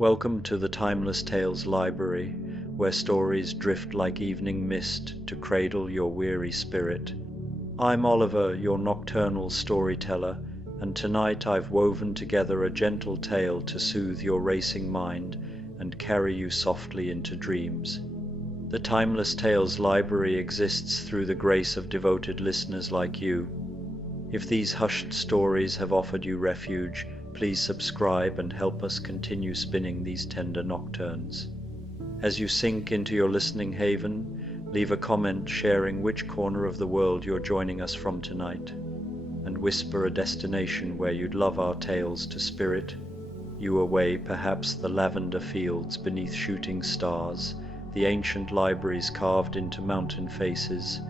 Welcome to the Timeless Tales Library, where stories drift like evening mist to cradle your weary spirit. I'm Oliver, your nocturnal storyteller, and tonight I've woven together a gentle tale to soothe your racing mind and carry you softly into dreams. The Timeless Tales Library exists through the grace of devoted listeners like you. If these hushed stories have offered you refuge, please subscribe and help us continue spinning these tender nocturnes. As you sink into your listening haven, leave a comment sharing which corner of the world you're joining us from tonight, and whisper a destination where you'd love our tales to spirit you away, perhaps the lavender fields beneath shooting stars, the ancient libraries carved into mountain faces,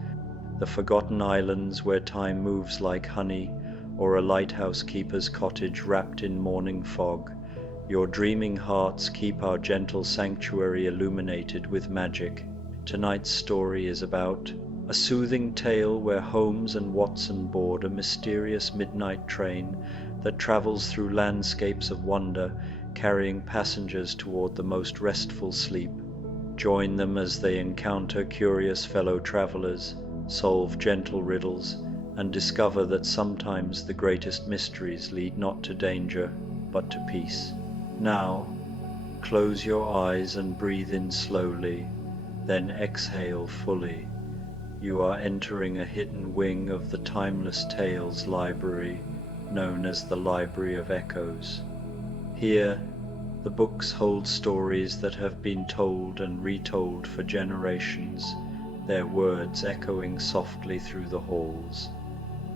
the forgotten islands where time moves like honey, or a lighthouse keeper's cottage wrapped in morning fog. Your dreaming hearts keep our gentle sanctuary illuminated with magic. Tonight's story is about a soothing tale where Holmes and Watson board a mysterious midnight train that travels through landscapes of wonder, carrying passengers toward the most restful sleep. Join them as they encounter curious fellow travelers, solve gentle riddles, and discover that sometimes the greatest mysteries lead not to danger, but to peace. Now, close your eyes and breathe in slowly, then exhale fully. You are entering a hidden wing of the Timeless Tales Library, known as the Library of Echoes. Here, the books hold stories that have been told and retold for generations, their words echoing softly through the halls.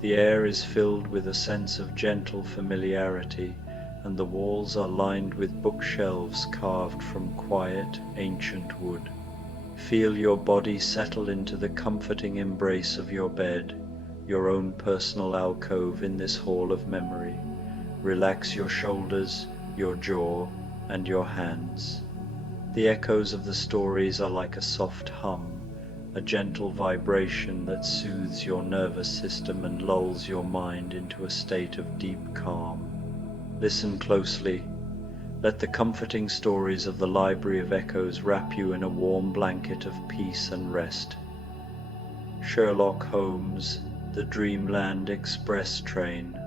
The air is filled with a sense of gentle familiarity, and the walls are lined with bookshelves carved from quiet, ancient wood. Feel your body settle into the comforting embrace of your bed, your own personal alcove in this hall of memory. Relax your shoulders, your jaw, and your hands. The echoes of the stories are like a soft hum, a gentle vibration that soothes your nervous system and lulls your mind into a state of deep calm. Listen closely. Let the comforting stories of the Library of Echoes wrap you in a warm blanket of peace and rest. Sherlock Holmes, the Dreamland Express train.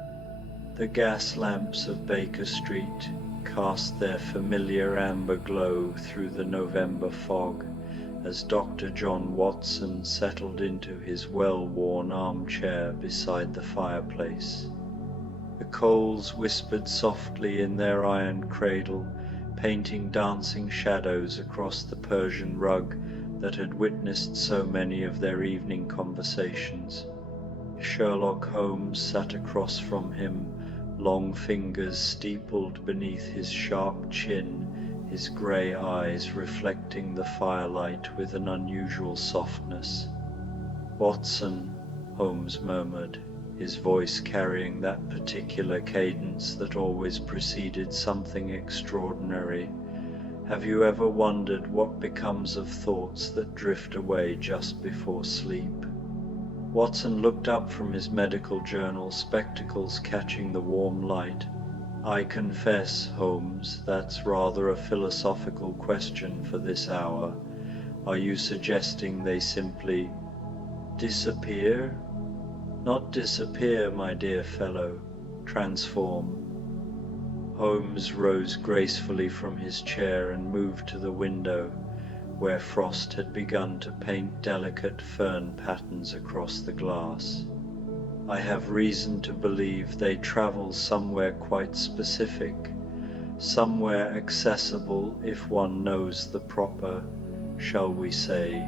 The gas lamps of Baker Street cast their familiar amber glow through the November fog as Dr. John Watson settled into his well-worn armchair beside the fireplace. The coals whispered softly in their iron cradle, painting dancing shadows across the Persian rug that had witnessed so many of their evening conversations. Sherlock Holmes sat across from him, long fingers steepled beneath his sharp chin, his grey eyes reflecting the firelight with an unusual softness. "Watson," Holmes murmured, his voice carrying that particular cadence that always preceded something extraordinary. "Have you ever wondered what becomes of thoughts that drift away just before sleep?" Watson looked up from his medical journal, spectacles catching the warm light. "I confess, Holmes, that's rather a philosophical question for this hour. Are you suggesting they simply disappear?" "Not disappear, my dear fellow, transform." Holmes rose gracefully from his chair and moved to the window, where frost had begun to paint delicate fern patterns across the glass. "I have reason to believe they travel somewhere quite specific, somewhere accessible if one knows the proper, shall we say,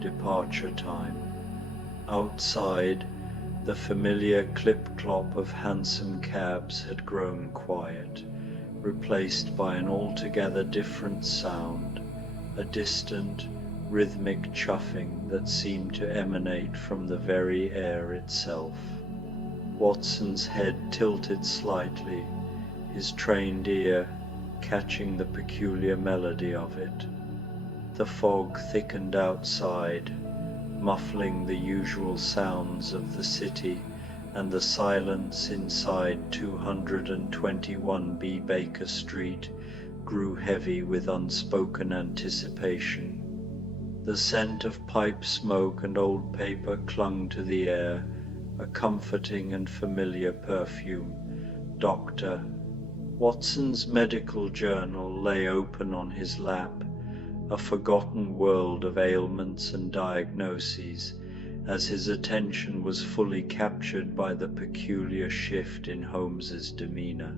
departure time." Outside, the familiar clip-clop of hansom cabs had grown quiet, replaced by an altogether different sound, a distant, rhythmic chuffing that seemed to emanate from the very air itself. Watson's head tilted slightly, his trained ear catching the peculiar melody of it. The fog thickened outside, muffling the usual sounds of the city, and the silence inside 221B Baker Street grew heavy with unspoken anticipation. The scent of pipe smoke and old paper clung to the air, a comforting and familiar perfume. Dr. Watson's medical journal lay open on his lap, a forgotten world of ailments and diagnoses, as his attention was fully captured by the peculiar shift in Holmes's demeanor.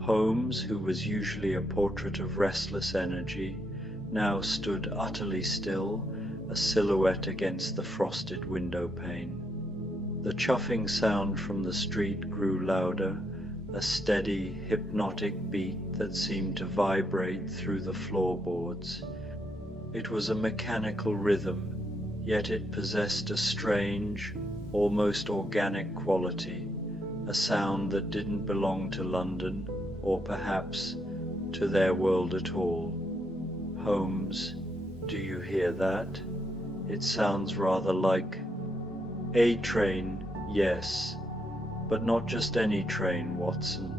Holmes, who was usually a portrait of restless energy, now stood utterly still, a silhouette against the frosted window pane. The chuffing sound from the street grew louder, a steady, hypnotic beat that seemed to vibrate through the floorboards. It was a mechanical rhythm, yet it possessed a strange, almost organic quality, a sound that didn't belong to London, or perhaps to their world at all. Holmes, do you hear that? It sounds rather like a train, yes, but not just any train, Watson.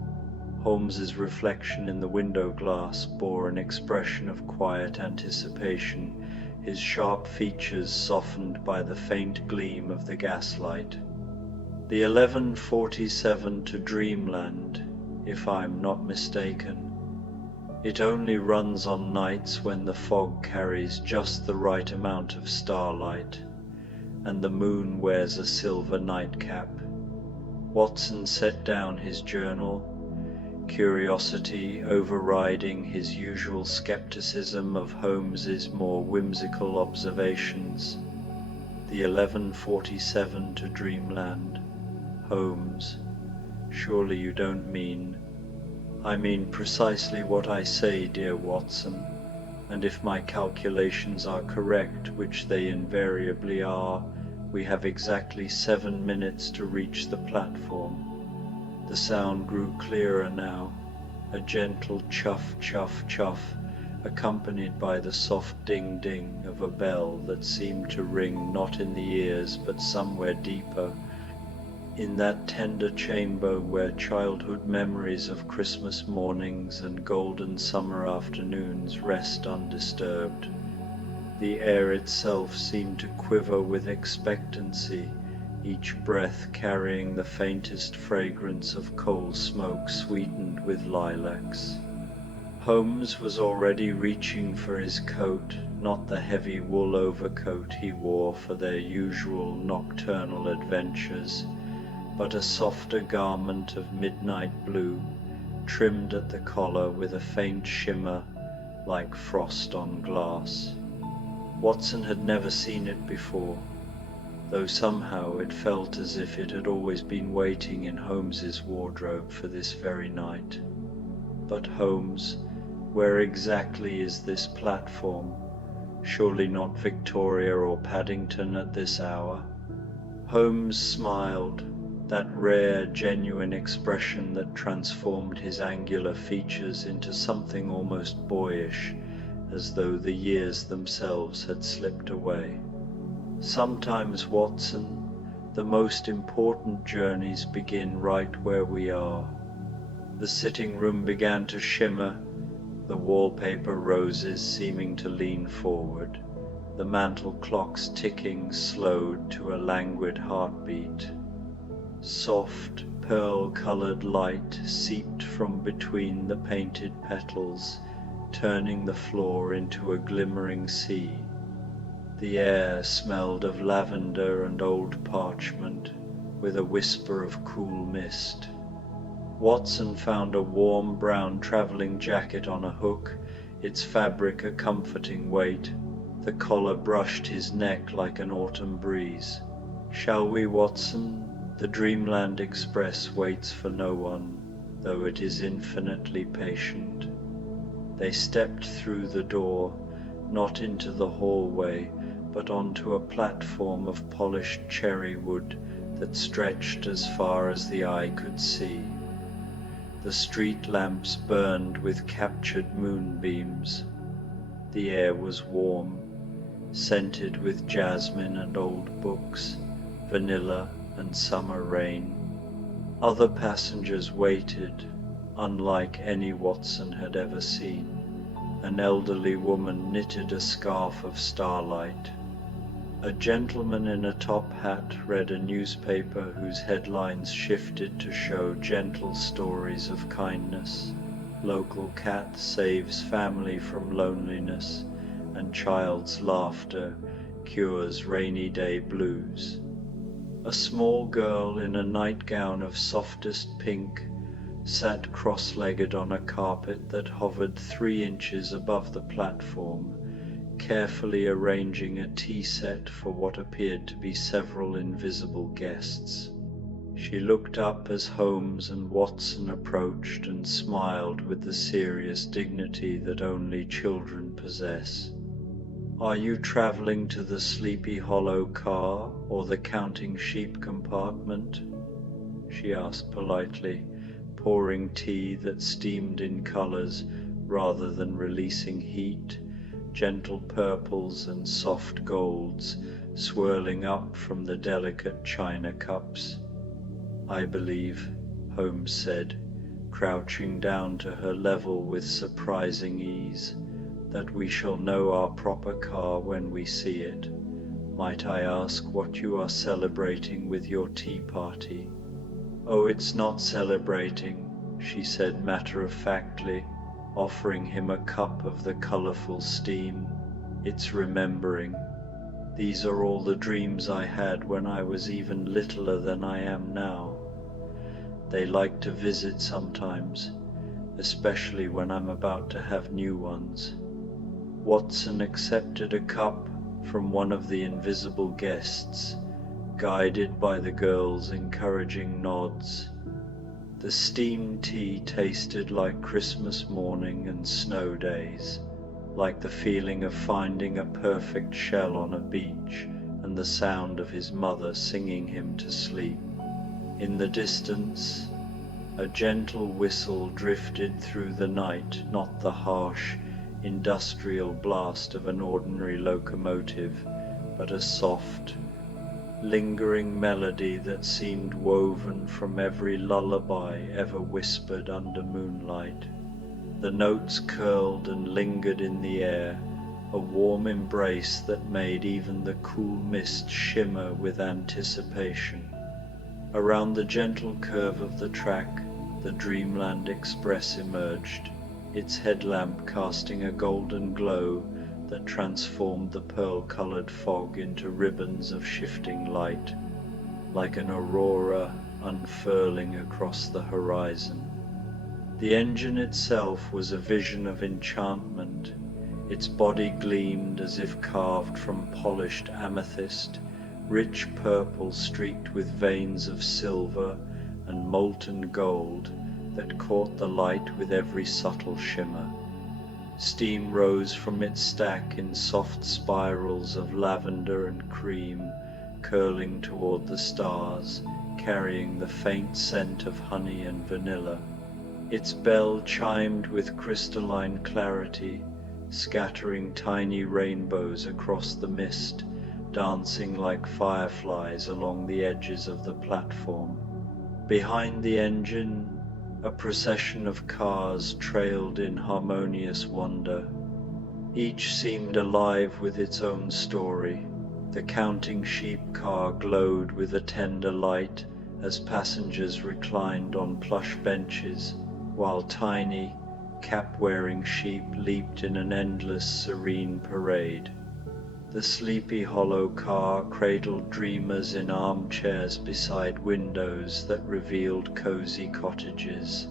Holmes's reflection in the window glass bore an expression of quiet anticipation, his sharp features softened by the faint gleam of the gaslight. The 11:47 to Dreamland, if I'm not mistaken. It only runs on nights when the fog carries just the right amount of starlight, and the moon wears a silver nightcap. Watson set down his journal, curiosity overriding his usual skepticism of Holmes's more whimsical observations. The 11:47 to Dreamland. Holmes, surely you don't mean... I mean precisely what I say, dear Watson, and if my calculations are correct, which they invariably are, we have exactly 7 minutes to reach the platform. The sound grew clearer now, a gentle chuff, chuff, chuff, accompanied by the soft ding-ding of a bell that seemed to ring not in the ears but somewhere deeper, in that tender chamber where childhood memories of Christmas mornings and golden summer afternoons rest undisturbed. The air itself seemed to quiver with expectancy, each breath carrying the faintest fragrance of coal smoke sweetened with lilacs. Holmes was already reaching for his coat, not the heavy wool overcoat he wore for their usual nocturnal adventures, but a softer garment of midnight blue, trimmed at the collar with a faint shimmer like frost on glass. Watson had never seen it before, though somehow it felt as if it had always been waiting in Holmes's wardrobe for this very night. But Holmes, where exactly is this platform? Surely not Victoria or Paddington at this hour. Holmes smiled, that rare, genuine expression that transformed his angular features into something almost boyish, as though the years themselves had slipped away. Sometimes, Watson, the most important journeys begin right where we are. The sitting room began to shimmer, the wallpaper roses seeming to lean forward, the mantel clock's ticking slowed to a languid heartbeat. Soft, pearl-colored light seeped from between the painted petals, turning the floor into a glimmering sea. The air smelled of lavender and old parchment, with a whisper of cool mist. Watson found a warm brown traveling jacket on a hook, its fabric a comforting weight. The collar brushed his neck like an autumn breeze. "Shall we, Watson? The Dreamland Express waits for no one, though it is infinitely patient." They stepped through the door, not into the hallway, but onto a platform of polished cherry wood that stretched as far as the eye could see. The street lamps burned with captured moonbeams. The air was warm, scented with jasmine and old books, vanilla and summer rain. Other passengers waited, unlike any Watson had ever seen. An elderly woman knitted a scarf of starlight. A gentleman in a top hat read a newspaper whose headlines shifted to show gentle stories of kindness. Local cat saves family from loneliness, and child's laughter cures rainy day blues. A small girl in a nightgown of softest pink sat cross-legged on a carpet that hovered 3 inches above the platform, carefully arranging a tea set for what appeared to be several invisible guests. She looked up as Holmes and Watson approached and smiled with the serious dignity that only children possess. "Are you traveling to the Sleepy Hollow car or the counting sheep compartment?" she asked politely, pouring tea that steamed in colors rather than releasing heat, gentle purples and soft golds swirling up from the delicate china cups. "I believe," Holmes said, crouching down to her level with surprising ease, "that we shall know our proper car when we see it. Might I ask what you are celebrating with your tea party?" "Oh, it's not celebrating," she said matter-of-factly, offering him a cup of the colorful steam. "It's remembering. These are all the dreams I had when I was even littler than I am now. They like to visit sometimes, especially when I'm about to have new ones." Watson accepted a cup from one of the invisible guests, guided by the girl's encouraging nods. The steamed tea tasted like Christmas morning and snow days, like the feeling of finding a perfect shell on a beach and the sound of his mother singing him to sleep. In the distance, a gentle whistle drifted through the night, not the harsh, industrial blast of an ordinary locomotive, but a soft, lingering melody that seemed woven from every lullaby ever whispered under moonlight. The notes curled and lingered in the air, a warm embrace that made even the cool mist shimmer with anticipation. Around the gentle curve of the track, the Dreamland Express emerged, its headlamp casting a golden glow that transformed the pearl-colored fog into ribbons of shifting light, like an aurora unfurling across the horizon. The engine itself was a vision of enchantment. Its body gleamed as if carved from polished amethyst, rich purple streaked with veins of silver and molten gold that caught the light with every subtle shimmer. Steam rose from its stack in soft spirals of lavender and cream, curling toward the stars, carrying the faint scent of honey and vanilla. Its bell chimed with crystalline clarity, scattering tiny rainbows across the mist, dancing like fireflies along the edges of the platform. Behind the engine, a procession of cars trailed in harmonious wonder. Each seemed alive with its own story. The counting sheep car glowed with a tender light as passengers reclined on plush benches, while tiny, cap-wearing sheep leaped in an endless, serene parade. The Sleepy Hollow car cradled dreamers in armchairs beside windows that revealed cozy cottages,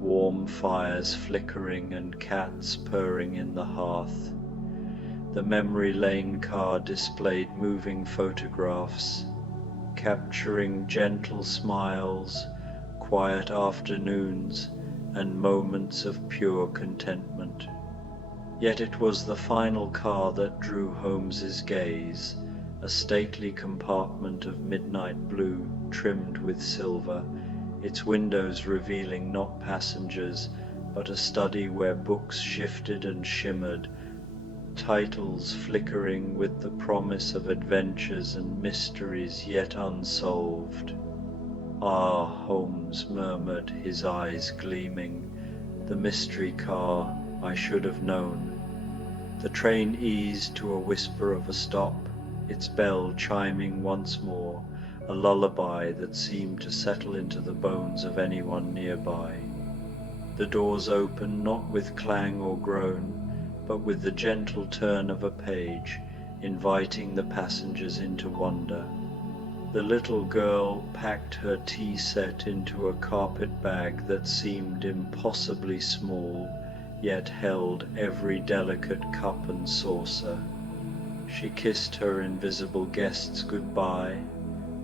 warm fires flickering and cats purring in the hearth. The memory lane car displayed moving photographs, capturing gentle smiles, quiet afternoons, and moments of pure contentment. Yet it was the final car that drew Holmes's gaze, a stately compartment of midnight blue trimmed with silver, its windows revealing not passengers, but a study where books shifted and shimmered, titles flickering with the promise of adventures and mysteries yet unsolved. "Ah," Holmes murmured, his eyes gleaming, "the mystery car, I should have known." The train eased to a whisper of a stop, its bell chiming once more, a lullaby that seemed to settle into the bones of anyone nearby. The doors opened not with clang or groan, but with the gentle turn of a page, inviting the passengers into wonder. The little girl packed her tea set into a carpet bag that seemed impossibly small, yet held every delicate cup and saucer. She kissed her invisible guests goodbye,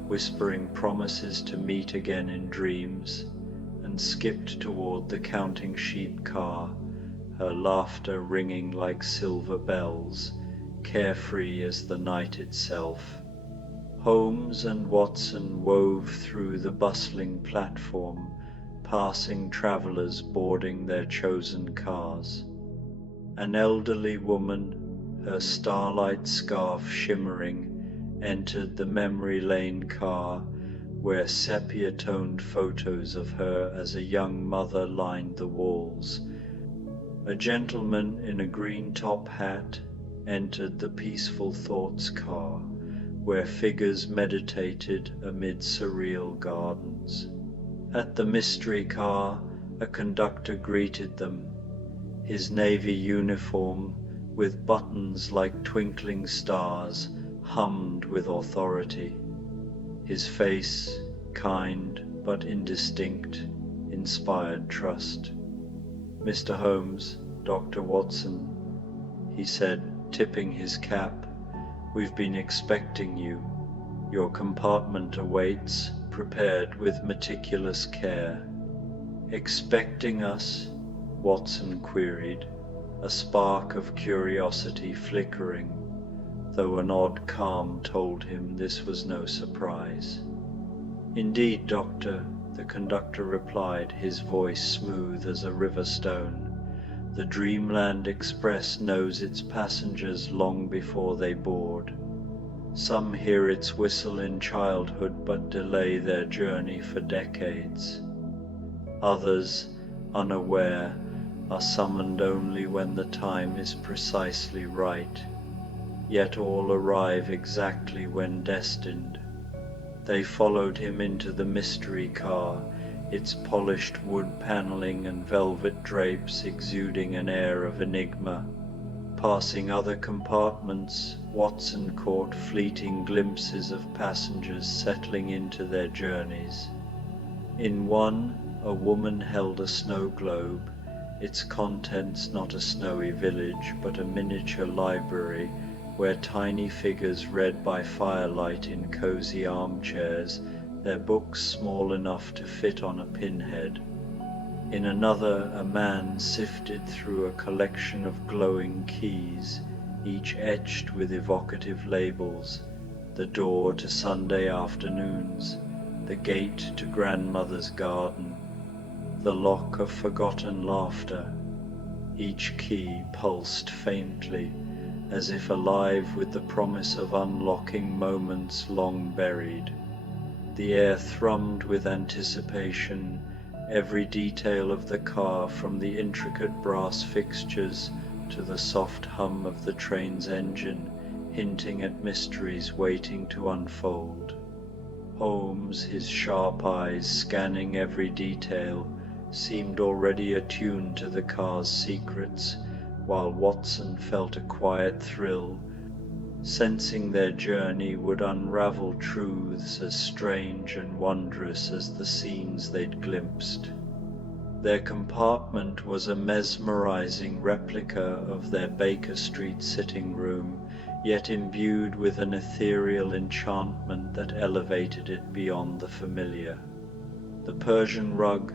whispering promises to meet again in dreams, and skipped toward the counting sheep car, her laughter ringing like silver bells, carefree as the night itself. Holmes and Watson wove through the bustling platform, passing travelers boarding their chosen cars. An elderly woman, her starlight scarf shimmering, entered the memory lane car, where sepia-toned photos of her as a young mother lined the walls. A gentleman in a green top hat entered the peaceful thoughts car, where figures meditated amid surreal gardens. At the mystery car, a conductor greeted them. His navy uniform, with buttons like twinkling stars, hummed with authority. His face, kind but indistinct, inspired trust. "Mr. Holmes, Dr. Watson," he said, tipping his cap, "we've been expecting you. Your compartment awaits, prepared with meticulous care." "Expecting us?" Watson queried, a spark of curiosity flickering, though an odd calm told him this was no surprise. "Indeed, Doctor," the conductor replied, his voice smooth as a river stone. "The Dreamland Express knows its passengers long before they board. Some hear its whistle in childhood but delay their journey for decades. Others, unaware, are summoned only when the time is precisely right. Yet all arrive exactly when destined." They followed him into the mystery car, its polished wood paneling and velvet drapes exuding an air of enigma. Passing other compartments, Watson caught fleeting glimpses of passengers settling into their journeys. In one, a woman held a snow globe, its contents not a snowy village but a miniature library where tiny figures read by firelight in cozy armchairs, their books small enough to fit on a pinhead. In another, a man sifted through a collection of glowing keys, each etched with evocative labels: the door to Sunday afternoons, the gate to grandmother's garden, the lock of forgotten laughter. Each key pulsed faintly, as if alive with the promise of unlocking moments long buried. The air thrummed with anticipation, every detail of the car, from the intricate brass fixtures to the soft hum of the train's engine, hinting at mysteries waiting to unfold. Holmes, his sharp eyes scanning every detail, seemed already attuned to the car's secrets, while Watson felt a quiet thrill, sensing their journey would unravel truths as strange and wondrous as the scenes they'd glimpsed. Their compartment was a mesmerizing replica of their Baker Street sitting room, yet imbued with an ethereal enchantment that elevated it beyond the familiar. The Persian rug,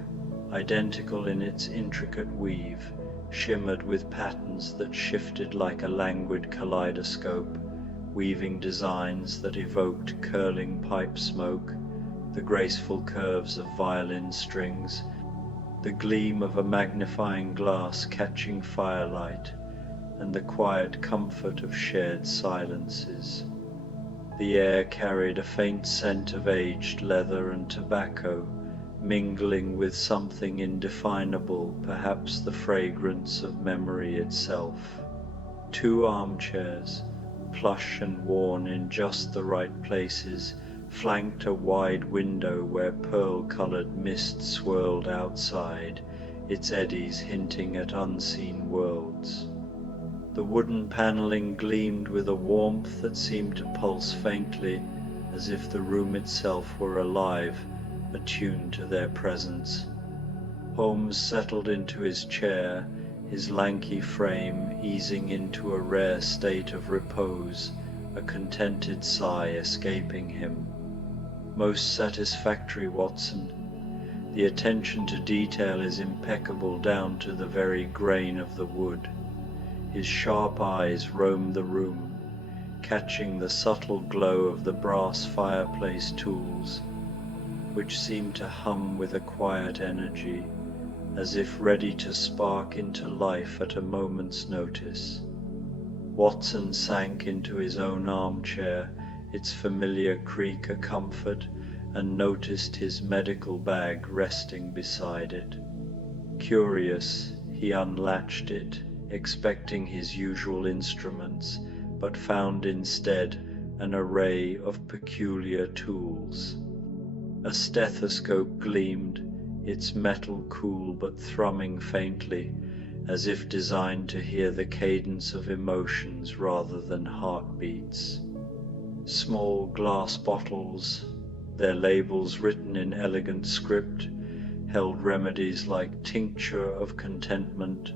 identical in its intricate weave, shimmered with patterns that shifted like a languid kaleidoscope, weaving designs that evoked curling pipe smoke, the graceful curves of violin strings, the gleam of a magnifying glass catching firelight, and the quiet comfort of shared silences. The air carried a faint scent of aged leather and tobacco, mingling with something indefinable, perhaps the fragrance of memory itself. 2 armchairs, plush and worn in just the right places, flanked a wide window where pearl-colored mist swirled outside, its eddies hinting at unseen worlds. The wooden paneling gleamed with a warmth that seemed to pulse faintly, as if the room itself were alive, attuned to their presence. Holmes settled into his chair, his lanky frame easing into a rare state of repose, a contented sigh escaping him. "Most satisfactory, Watson. The attention to detail is impeccable down to the very grain of the wood." His sharp eyes roamed the room, catching the subtle glow of the brass fireplace tools, which seemed to hum with a quiet energy, as if ready to spark into life at a moment's notice. Watson sank into his own armchair, its familiar creak a comfort, and noticed his medical bag resting beside it. Curious, he unlatched it, expecting his usual instruments, but found instead an array of peculiar tools. A stethoscope gleamed, its metal cool but thrumming faintly, as if designed to hear the cadence of emotions rather than heartbeats. Small glass bottles, their labels written in elegant script, held remedies like tincture of contentment,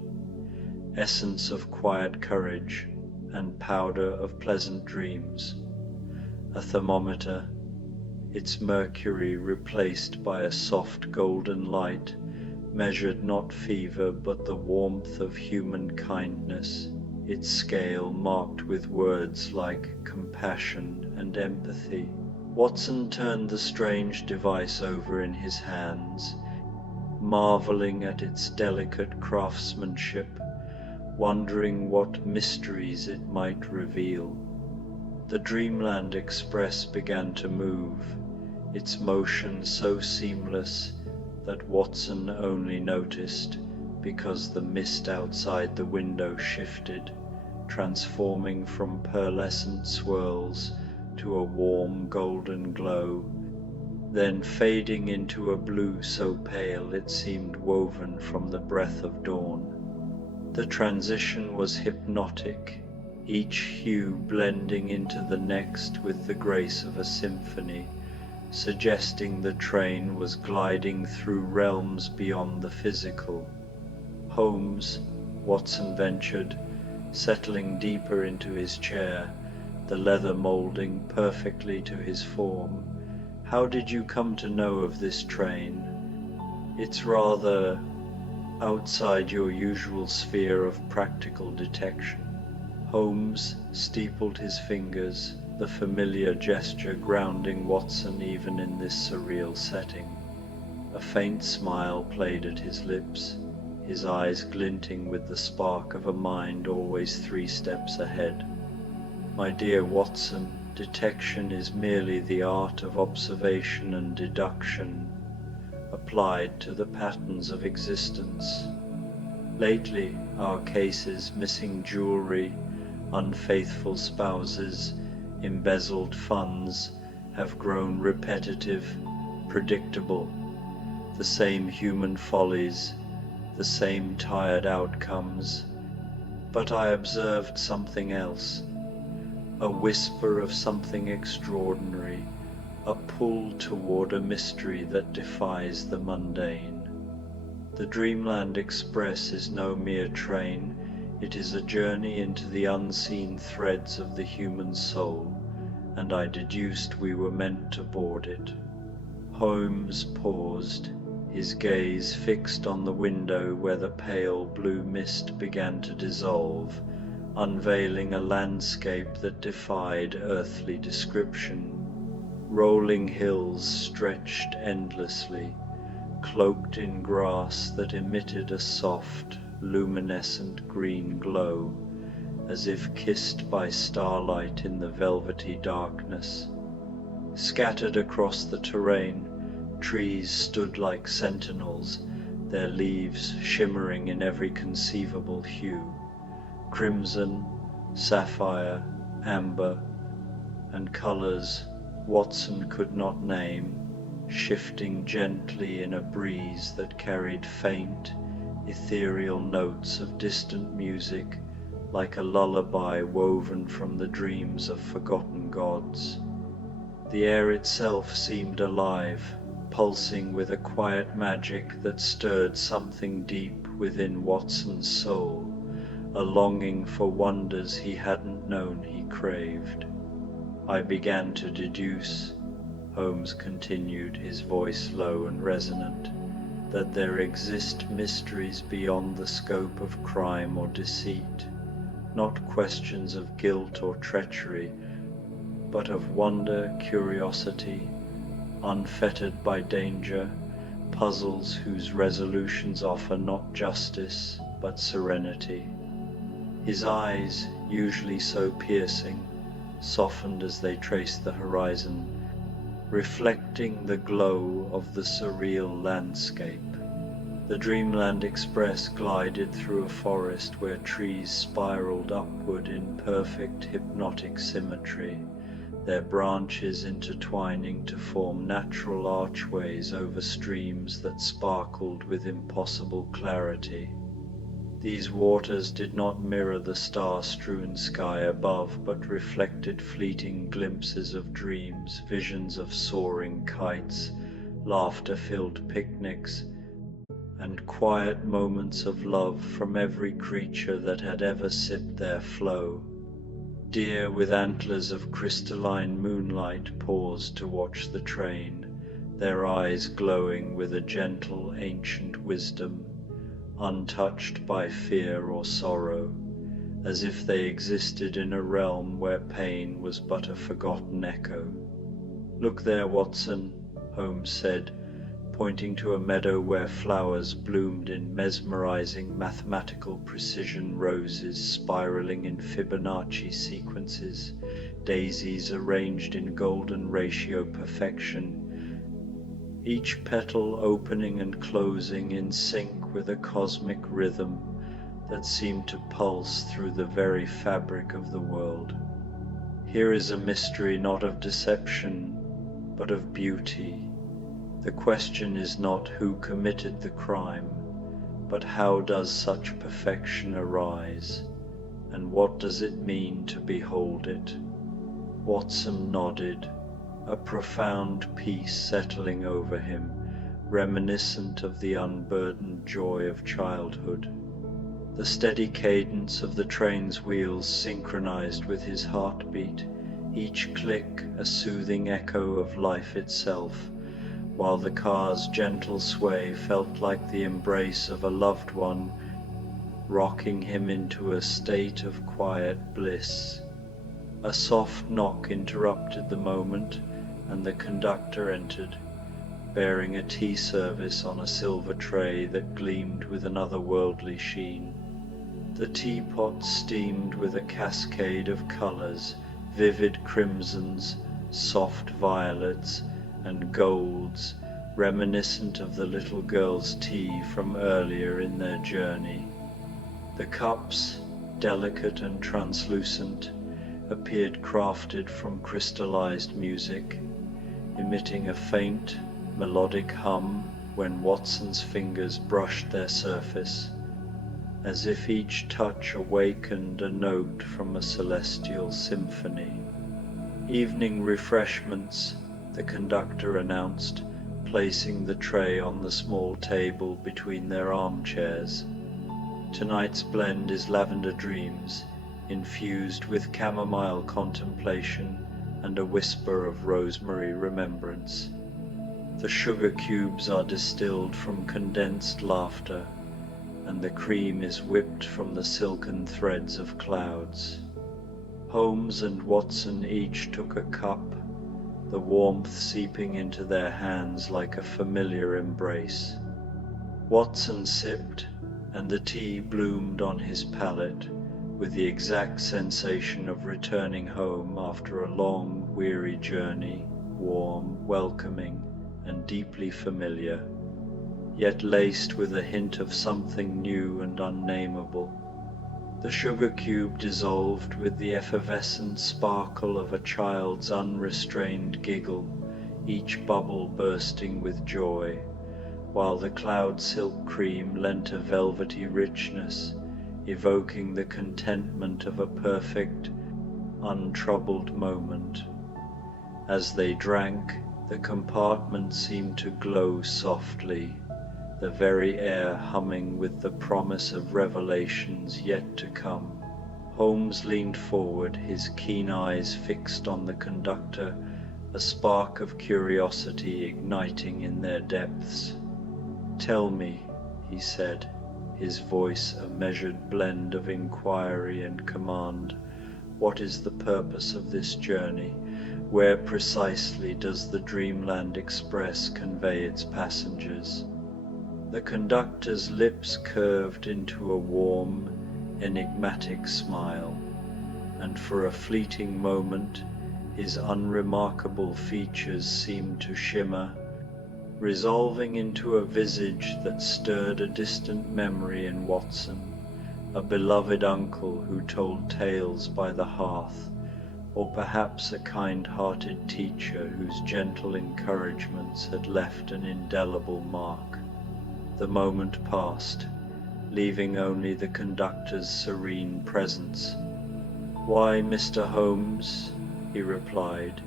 essence of quiet courage, and powder of pleasant dreams. A thermometer, its mercury replaced by a soft golden light, measured not fever but the warmth of human kindness, its scale marked with words like compassion and empathy. Watson turned the strange device over in his hands, marveling at its delicate craftsmanship, wondering what mysteries it might reveal. The Dreamland Express began to move, its motion so seamless that Watson only noticed because the mist outside the window shifted, transforming from pearlescent swirls to a warm golden glow, then fading into a blue so pale it seemed woven from the breath of dawn. The transition was hypnotic, each hue blending into the next with the grace of a symphony, suggesting the train was gliding through realms beyond the physical. "Holmes," Watson ventured, settling deeper into his chair, the leather molding perfectly to his form, "how did you come to know of this train? It's rather outside your usual sphere of practical detection." Holmes steepled his fingers, the familiar gesture grounding Watson even in this surreal setting. A faint smile played at his lips, his eyes glinting with the spark of a mind always 3 steps ahead. "My dear Watson, detection is merely the art of observation and deduction applied to the patterns of existence. Lately, our cases, missing jewelry, unfaithful spouses, embezzled funds, have grown repetitive, predictable. The same human follies, the same tired outcomes. But I observed something else, a whisper of something extraordinary, a pull toward a mystery that defies the mundane. The Dreamland Express is no mere train, it is a journey into the unseen threads of the human soul, and I deduced we were meant to board it." Holmes paused, his gaze fixed on the window where the pale blue mist began to dissolve, unveiling a landscape that defied earthly description. Rolling hills stretched endlessly, cloaked in grass that emitted a soft, luminescent green glow, as if kissed by starlight in the velvety darkness. Scattered across the terrain, trees stood like sentinels, their leaves shimmering in every conceivable hue, crimson, sapphire, amber, and colors Watson could not name, shifting gently in a breeze that carried faint, ethereal notes of distant music, like a lullaby woven from the dreams of forgotten gods. The air itself seemed alive, pulsing with a quiet magic that stirred something deep within Watson's soul, a longing for wonders he hadn't known he craved. I began to deduce, Holmes continued, his voice low and resonant, that there exist mysteries beyond the scope of crime or deceit, not questions of guilt or treachery, but of wonder, curiosity, unfettered by danger, puzzles whose resolutions offer not justice but serenity. His eyes, usually so piercing, softened as they traced the horizon, reflecting the glow of the surreal landscape. The Dreamland Express glided through a forest where trees spiraled upward in perfect hypnotic symmetry, their branches intertwining to form natural archways over streams that sparkled with impossible clarity. These waters did not mirror the star-strewn sky above, but reflected fleeting glimpses of dreams, visions of soaring kites, laughter-filled picnics, and quiet moments of love from every creature that had ever sipped their flow. Deer with antlers of crystalline moonlight paused to watch the train, their eyes glowing with a gentle ancient wisdom, untouched by fear or sorrow, as if they existed in a realm where pain was but a forgotten echo. "Look there, Watson," Holmes said, pointing to a meadow where flowers bloomed in mesmerizing mathematical precision, roses spiraling in Fibonacci sequences, daisies arranged in golden ratio perfection, each petal opening and closing in sync with a cosmic rhythm that seemed to pulse through the very fabric of the world. Here is a mystery not of deception, but of beauty. The question is not who committed the crime, but how does such perfection arise, and what does it mean to behold it? Watson nodded, a profound peace settling over him, reminiscent of the unburdened joy of childhood. The steady cadence of the train's wheels synchronized with his heartbeat, each click a soothing echo of life itself, while the car's gentle sway felt like the embrace of a loved one, rocking him into a state of quiet bliss. A soft knock interrupted the moment, and the conductor entered, bearing a tea service on a silver tray that gleamed with an otherworldly sheen. The teapot steamed with a cascade of colors, vivid crimsons, soft violets, and golds, reminiscent of the little girl's tea from earlier in their journey. The cups, delicate and translucent, appeared crafted from crystallized music, emitting a faint, melodic hum when Watson's fingers brushed their surface, as if each touch awakened a note from a celestial symphony. "Evening refreshments," the conductor announced, placing the tray on the small table between their armchairs. "Tonight's blend is lavender dreams, infused with chamomile contemplation and a whisper of rosemary remembrance. The sugar cubes are distilled from condensed laughter, and the cream is whipped from the silken threads of clouds." Holmes and Watson each took a cup, the warmth seeping into their hands like a familiar embrace. Watson sipped, and the tea bloomed on his palate, with the exact sensation of returning home after a long, weary journey, warm, welcoming, and deeply familiar, yet laced with a hint of something new and unnameable. The sugar cube dissolved with the effervescent sparkle of a child's unrestrained giggle, each bubble bursting with joy, while the cloud silk cream lent a velvety richness, evoking the contentment of a perfect, untroubled moment. As they drank, the compartment seemed to glow softly, the very air humming with the promise of revelations yet to come. Holmes leaned forward, his keen eyes fixed on the conductor, a spark of curiosity igniting in their depths. "Tell me," he said, his voice a measured blend of inquiry and command, "what is the purpose of this journey? Where precisely does the Dreamland Express convey its passengers?" The conductor's lips curved into a warm, enigmatic smile, and for a fleeting moment his unremarkable features seemed to shimmer, resolving into a visage that stirred a distant memory in Watson, a beloved uncle who told tales by the hearth, or perhaps a kind-hearted teacher whose gentle encouragements had left an indelible mark. The moment passed, leaving only the conductor's serene presence. "Why, Mr. Holmes," he replied,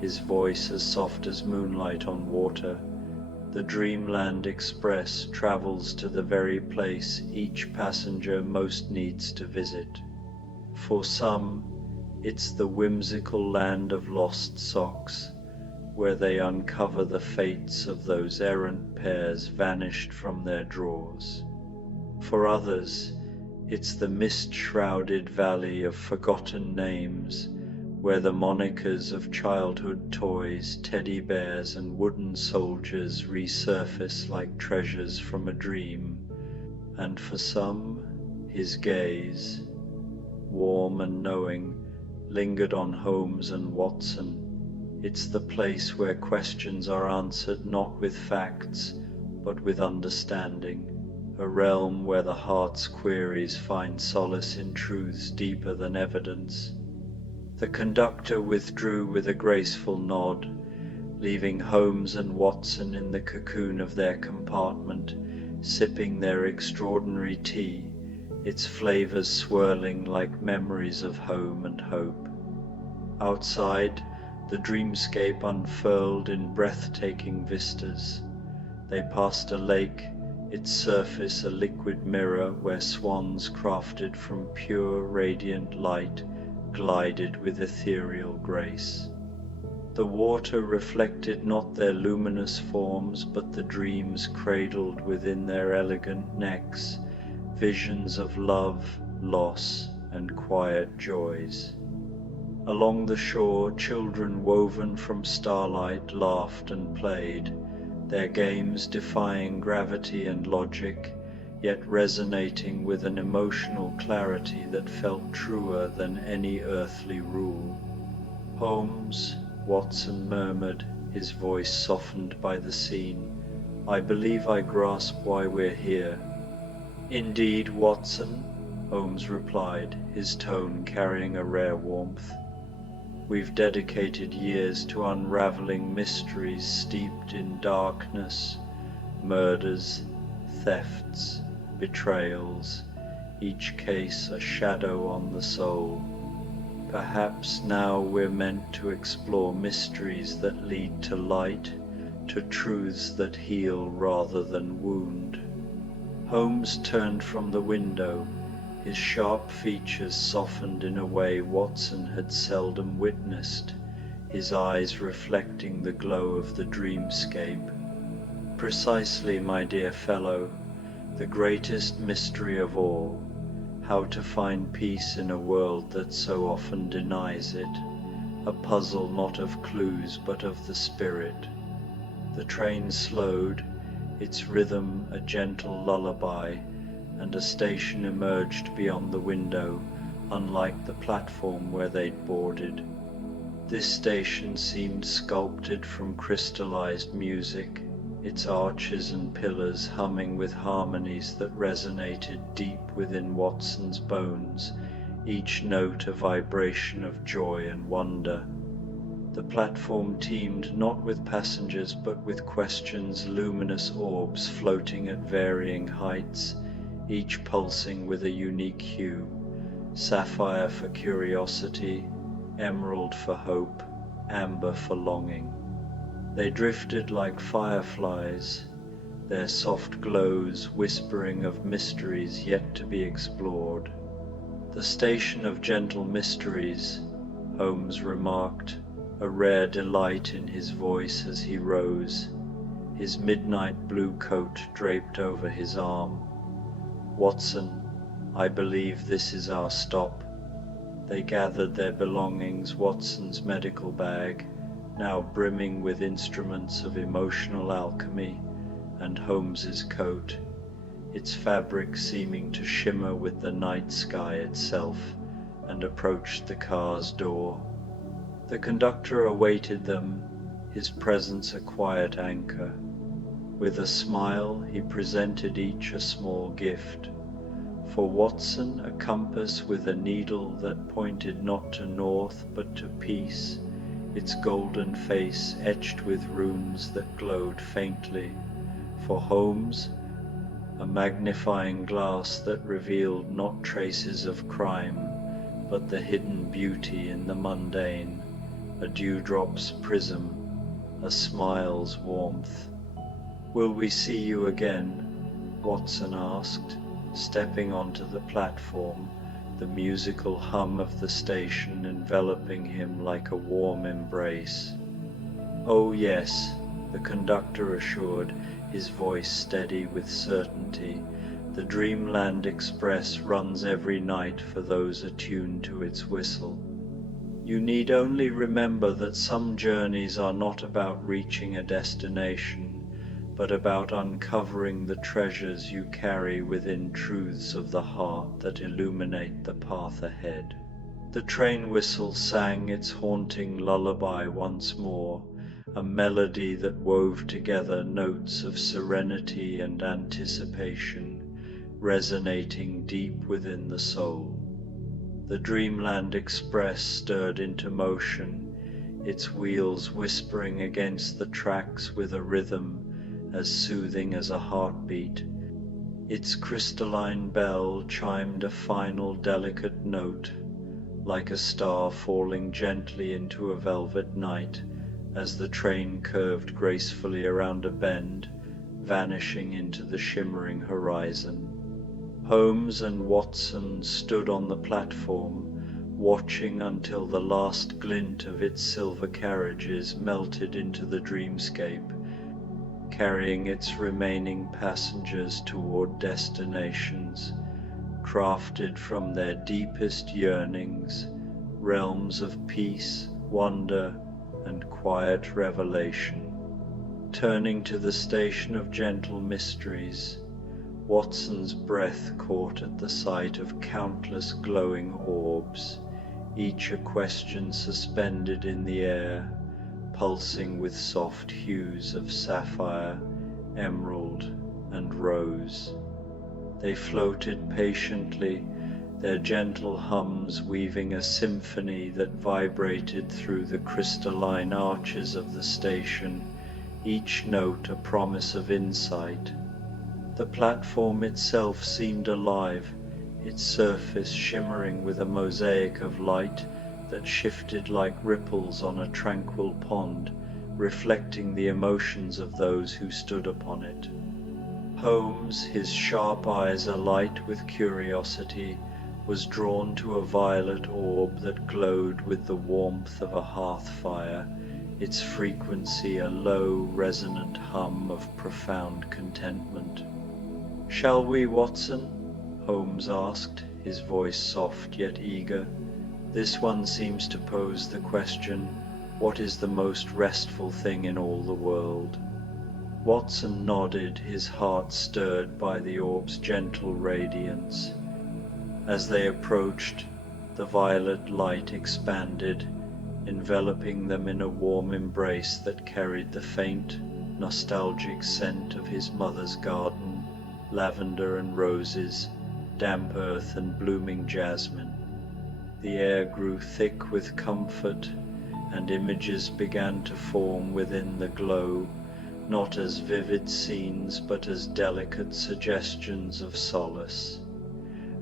his voice as soft as moonlight on water, "the Dreamland Express travels to the very place each passenger most needs to visit. For some, it's the whimsical land of lost socks, where they uncover the fates of those errant pairs vanished from their drawers. For others, it's the mist-shrouded valley of forgotten names, where the monikers of childhood toys, teddy bears, and wooden soldiers resurface like treasures from a dream. And for some, his gaze, warm and knowing, lingered on Holmes and Watson. It's the place where questions are answered not with facts, but with understanding, a realm where the heart's queries find solace in truths deeper than evidence." The conductor withdrew with a graceful nod, leaving Holmes and Watson in the cocoon of their compartment, sipping their extraordinary tea, its flavors swirling like memories of home and hope. Outside, the dreamscape unfurled in breathtaking vistas. They passed a lake, its surface a liquid mirror where swans crafted from pure, radiant light glided with ethereal grace. The water reflected not their luminous forms, but the dreams cradled within their elegant necks, visions of love, loss, and quiet joys. Along the shore, children woven from starlight laughed and played, their games defying gravity and logic, yet resonating with an emotional clarity that felt truer than any earthly rule. "Holmes," Watson murmured, his voice softened by the scene, "I believe I grasp why we're here." "Indeed, Watson," Holmes replied, his tone carrying a rare warmth. "We've dedicated years to unraveling mysteries steeped in darkness, murders, thefts, betrayals, each case a shadow on the soul. Perhaps now we're meant to explore mysteries that lead to light, to truths that heal rather than wound." Holmes turned from the window, his sharp features softened in a way Watson had seldom witnessed, his eyes reflecting the glow of the dreamscape. "Precisely, my dear fellow, the greatest mystery of all, how to find peace in a world that so often denies it, a puzzle not of clues but of the spirit." The train slowed, its rhythm a gentle lullaby, and a station emerged beyond the window, unlike the platform where they'd boarded. This station seemed sculpted from crystallized music, its arches and pillars humming with harmonies that resonated deep within Watson's bones, each note a vibration of joy and wonder. The platform teemed not with passengers but with questions, luminous orbs floating at varying heights, each pulsing with a unique hue: sapphire for curiosity, emerald for hope, amber for longing. They drifted like fireflies, their soft glows whispering of mysteries yet to be explored. "The station of gentle mysteries," Holmes remarked, a rare delight in his voice as he rose, his midnight blue coat draped over his arm. "Watson, I believe this is our stop." They gathered their belongings, Watson's medical bag, now brimming with instruments of emotional alchemy, and Holmes's coat, its fabric seeming to shimmer with the night sky itself, and approached the car's door. The conductor awaited them, his presence a quiet anchor. With a smile, he presented each a small gift. For Watson, a compass with a needle that pointed not to north but to peace, its golden face etched with runes that glowed faintly. For Holmes, a magnifying glass that revealed not traces of crime, but the hidden beauty in the mundane, a dewdrop's prism, a smile's warmth. "Will we see you again?" Watson asked, stepping onto the platform, the musical hum of the station enveloping him like a warm embrace. "Oh yes," the conductor assured, his voice steady with certainty. "The Dreamland Express runs every night for those attuned to its whistle. You need only remember that some journeys are not about reaching a destination, but about uncovering the treasures you carry within, truths of the heart that illuminate the path ahead." The train whistle sang its haunting lullaby once more, a melody that wove together notes of serenity and anticipation, resonating deep within the soul. The Dreamland Express stirred into motion, its wheels whispering against the tracks with a rhythm as soothing as a heartbeat. Its crystalline bell chimed a final delicate note, like a star falling gently into a velvet night, as the train curved gracefully around a bend, vanishing into the shimmering horizon. Holmes and Watson stood on the platform, watching until the last glint of its silver carriages melted into the dreamscape, carrying its remaining passengers toward destinations crafted from their deepest yearnings, realms of peace, wonder, and quiet revelation. Turning to the station of gentle mysteries, Watson's breath caught at the sight of countless glowing orbs, each a question suspended in the air, pulsing with soft hues of sapphire, emerald, and rose. They floated patiently, their gentle hums weaving a symphony that vibrated through the crystalline arches of the station, each note a promise of insight. The platform itself seemed alive, its surface shimmering with a mosaic of light that shifted like ripples on a tranquil pond, reflecting the emotions of those who stood upon it. Holmes, his sharp eyes alight with curiosity, was drawn to a violet orb that glowed with the warmth of a hearth fire, its frequency a low, resonant hum of profound contentment. "Shall we, Watson?" Holmes asked, his voice soft yet eager. "This one seems to pose the question, what is the most restful thing in all the world?" Watson nodded, his heart stirred by the orb's gentle radiance. As they approached, The violet light expanded, enveloping them in a warm embrace that carried the faint, nostalgic scent of his mother's garden, lavender and roses, damp earth and blooming jasmine. The air grew thick with comfort, and images began to form within the glow, not as vivid scenes but as delicate suggestions of solace.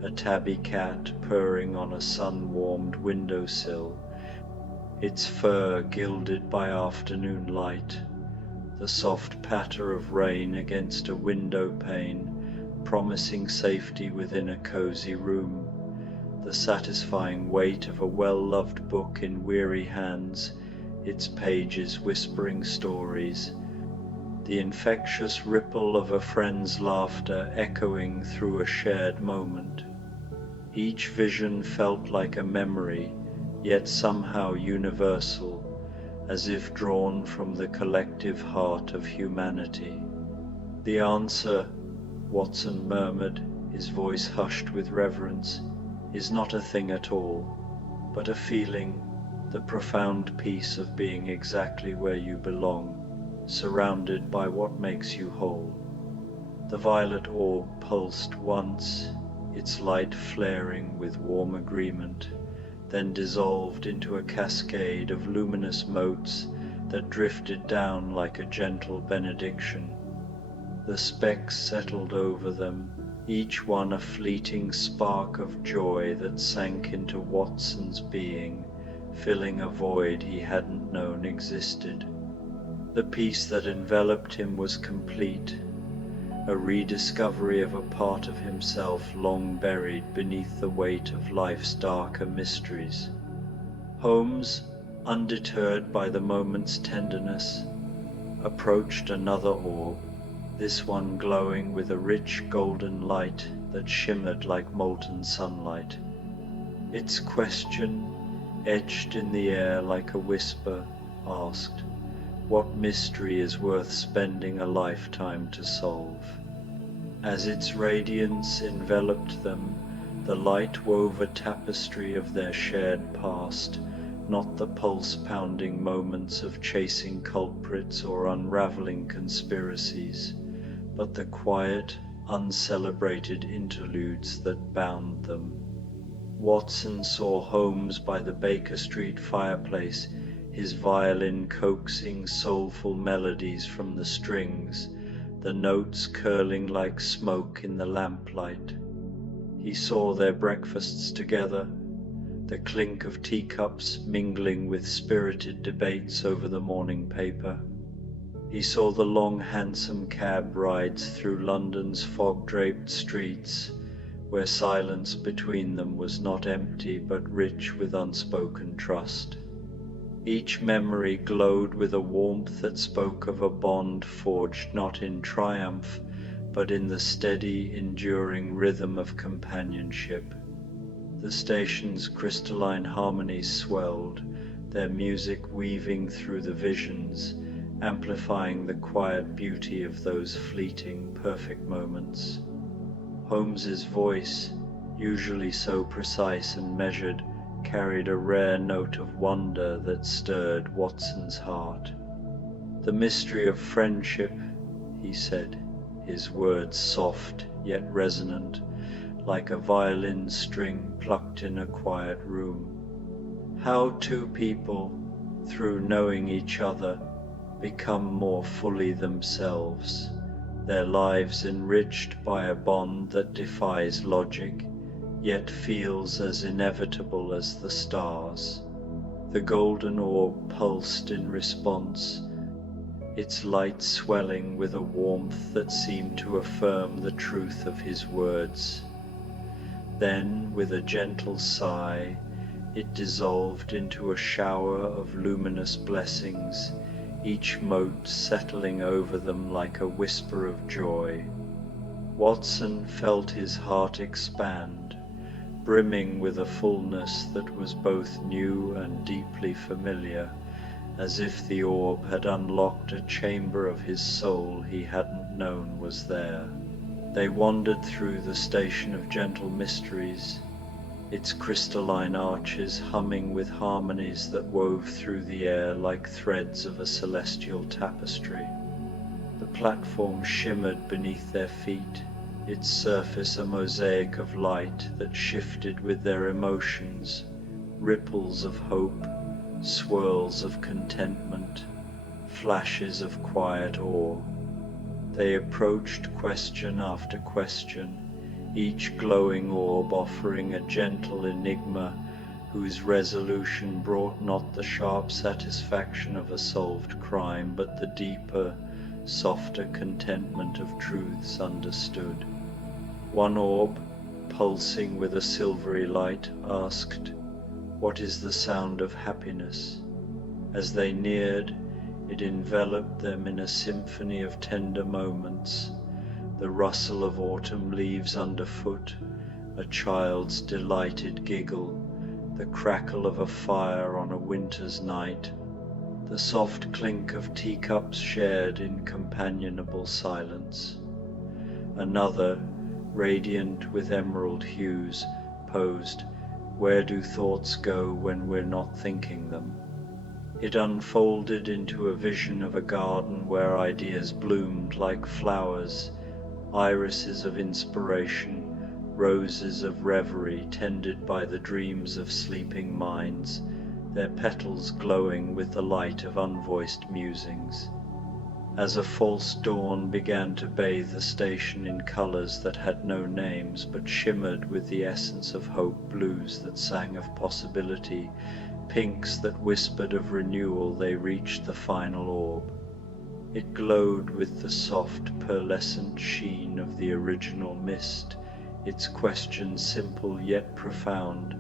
A tabby cat purring on a sun-warmed windowsill, its fur gilded by afternoon light, the soft patter of rain against a window pane, promising safety within a cozy room, the satisfying weight of a well-loved book in weary hands, its pages whispering stories, the infectious ripple of a friend's laughter echoing through a shared moment. Each vision felt like a memory, yet somehow universal, as if drawn from the collective heart of humanity. "The answer," Watson murmured, his voice hushed with reverence, "is not a thing at all, but a feeling, the profound peace of being exactly where you belong, surrounded by what makes you whole." The violet orb pulsed once, its light flaring with warm agreement, then dissolved into a cascade of luminous motes that drifted down like a gentle benediction. The specks settled over them, each one a fleeting spark of joy that sank into Watson's being, filling a void he hadn't known existed. The peace that enveloped him was complete, a rediscovery of a part of himself long buried beneath the weight of life's darker mysteries. Holmes, undeterred by the moment's tenderness, approached another orb, this one glowing with a rich golden light that shimmered like molten sunlight. Its question, etched in the air like a whisper, asked, "What mystery is worth spending a lifetime to solve?" As its radiance enveloped them, the light wove a tapestry of their shared past, not the pulse-pounding moments of chasing culprits or unraveling conspiracies, but the quiet, uncelebrated interludes that bound them. Watson saw Holmes by the Baker Street fireplace, his violin coaxing soulful melodies from the strings, the notes curling like smoke in the lamplight. He saw their breakfasts together, the clink of teacups mingling with spirited debates over the morning paper. He saw the long hansom cab rides through London's fog-draped streets, where silence between them was not empty but rich with unspoken trust. Each memory glowed with a warmth that spoke of a bond forged not in triumph, but in the steady, enduring rhythm of companionship. The station's crystalline harmonies swelled, their music weaving through the visions, amplifying the quiet beauty of those fleeting, perfect moments. Holmes's voice, usually so precise and measured, carried a rare note of wonder that stirred Watson's heart. "The mystery of friendship," he said, his words soft yet resonant, like a violin string plucked in a quiet room. "How two people, through knowing each other, become more fully themselves, their lives enriched by a bond that defies logic, yet feels as inevitable as the stars." The golden orb pulsed in response, its light swelling with a warmth that seemed to affirm the truth of his words. Then, with a gentle sigh, it dissolved into a shower of luminous blessings, each mote settling over them like a whisper of joy. Watson felt his heart expand, brimming with a fullness that was both new and deeply familiar, as if the orb had unlocked a chamber of his soul he hadn't known was there. They wandered through the station of gentle mysteries, its crystalline arches humming with harmonies that wove through the air like threads of a celestial tapestry. The platform shimmered beneath their feet, its surface a mosaic of light that shifted with their emotions, ripples of hope, swirls of contentment, flashes of quiet awe. They approached question after question, each glowing orb offering a gentle enigma whose resolution brought not the sharp satisfaction of a solved crime, but the deeper, softer contentment of truths understood. One orb, pulsing with a silvery light, asked, "What is the sound of happiness?" As they neared, it enveloped them in a symphony of tender moments, the rustle of autumn leaves underfoot, a child's delighted giggle, the crackle of a fire on a winter's night, the soft clink of teacups shared in companionable silence. Another, radiant with emerald hues, posed, "Where do thoughts go when we're not thinking them?" It unfolded into a vision of a garden where ideas bloomed like flowers, irises of inspiration, roses of reverie tended by the dreams of sleeping minds, their petals glowing with the light of unvoiced musings. As a false dawn began to bathe the station in colors that had no names but shimmered with the essence of hope, blues that sang of possibility, pinks that whispered of renewal, they reached the final orb. It glowed with the soft pearlescent sheen of the original mist, its question simple yet profound: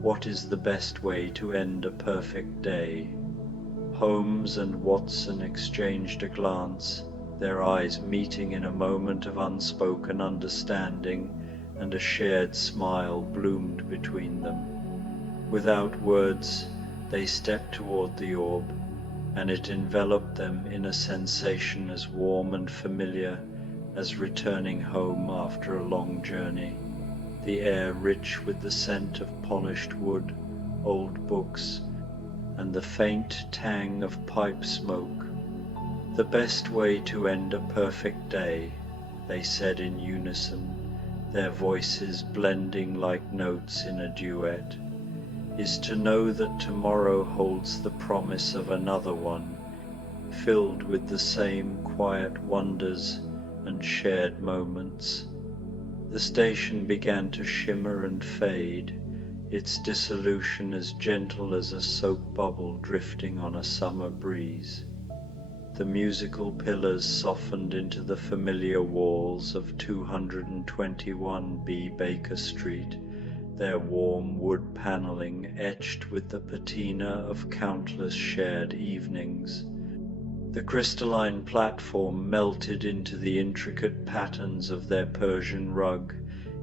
what is the best way to end a perfect day? Holmes and Watson exchanged a glance, their eyes meeting in a moment of unspoken understanding, and a shared smile bloomed between them. Without words, they stepped toward the orb, and it enveloped them in a sensation as warm and familiar as returning home after a long journey, the air rich with the scent of polished wood, old books, and the faint tang of pipe smoke. "The best way to end a perfect day," they said in unison, their voices blending like notes in a duet, "is to know that tomorrow holds the promise of another one, filled with the same quiet wonders and shared moments." The station began to shimmer and fade, its dissolution as gentle as a soap bubble drifting on a summer breeze. The musical pillars softened into the familiar walls of 221B Baker Street, their warm wood paneling etched with the patina of countless shared evenings. The crystalline platform melted into the intricate patterns of their Persian rug,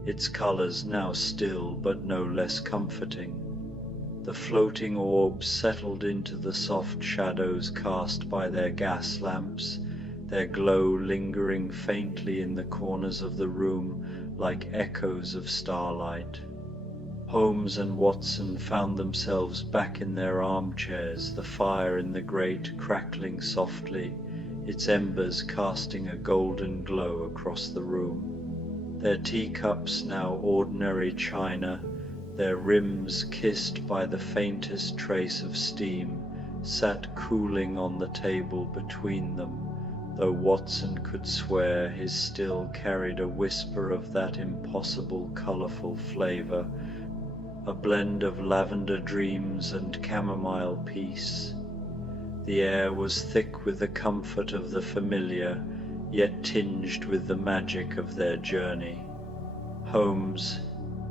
its colors now still but no less comforting. The floating orbs settled into the soft shadows cast by their gas lamps, their glow lingering faintly in the corners of the room like echoes of starlight. Holmes and Watson found themselves back in their armchairs, the fire in the grate crackling softly, its embers casting a golden glow across the room. Their teacups, now ordinary china, their rims kissed by the faintest trace of steam, sat cooling on the table between them, though Watson could swear his still carried a whisper of that impossible colourful flavour, a blend of lavender dreams and chamomile peace. The air was thick with the comfort of the familiar, yet tinged with the magic of their journey. "Holmes,"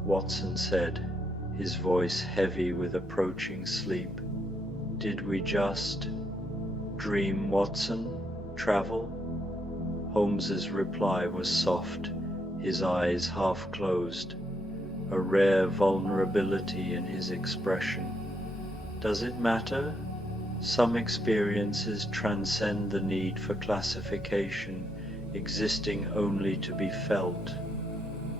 Watson said, his voice heavy with approaching sleep, "did we just dream, Watson? Travel?" Holmes's reply was soft, his eyes half closed, a rare vulnerability in his expression. "Does it matter? Some experiences transcend the need for classification, existing only to be felt."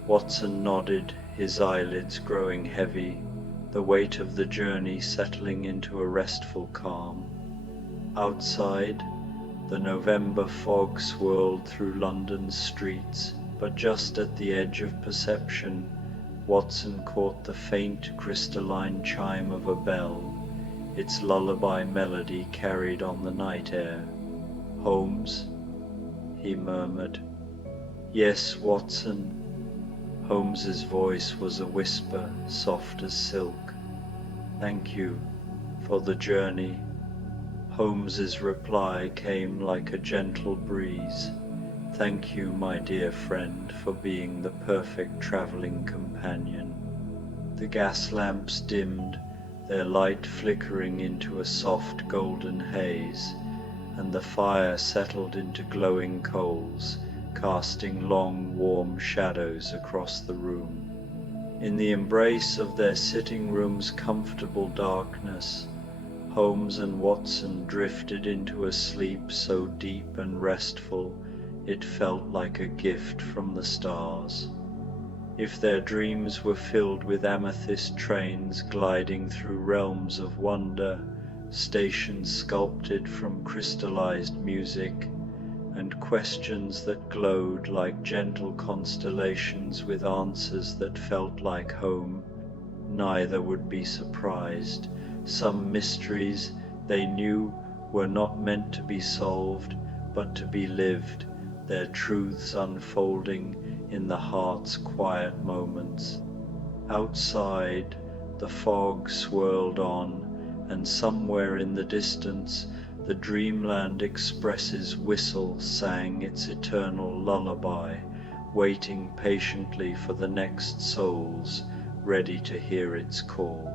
Watson nodded, his eyelids growing heavy, the weight of the journey settling into a restful calm. Outside, the November fog swirled through London's streets, but just at the edge of perception, Watson caught the faint crystalline chime of a bell, its lullaby melody carried on the night air. "Holmes?" he murmured. "Yes, Watson." Holmes's voice was a whisper, soft as silk. "Thank you for the journey." Holmes's reply came like a gentle breeze. "Thank you, my dear friend, for being the perfect traveling companion." The gas lamps dimmed, their light flickering into a soft golden haze, and the fire settled into glowing coals, casting long, warm shadows across the room. In the embrace of their sitting room's comfortable darkness, Holmes and Watson drifted into a sleep so deep and restful it felt like a gift from the stars. If their dreams were filled with amethyst trains gliding through realms of wonder, stations sculpted from crystallized music, and questions that glowed like gentle constellations with answers that felt like home, neither would be surprised. Some mysteries, they knew, were not meant to be solved, but to be lived, their truths unfolding in the heart's quiet moments. Outside, the fog swirled on, and somewhere in the distance, the Dreamland Express's whistle sang its eternal lullaby, waiting patiently for the next souls ready to hear its call.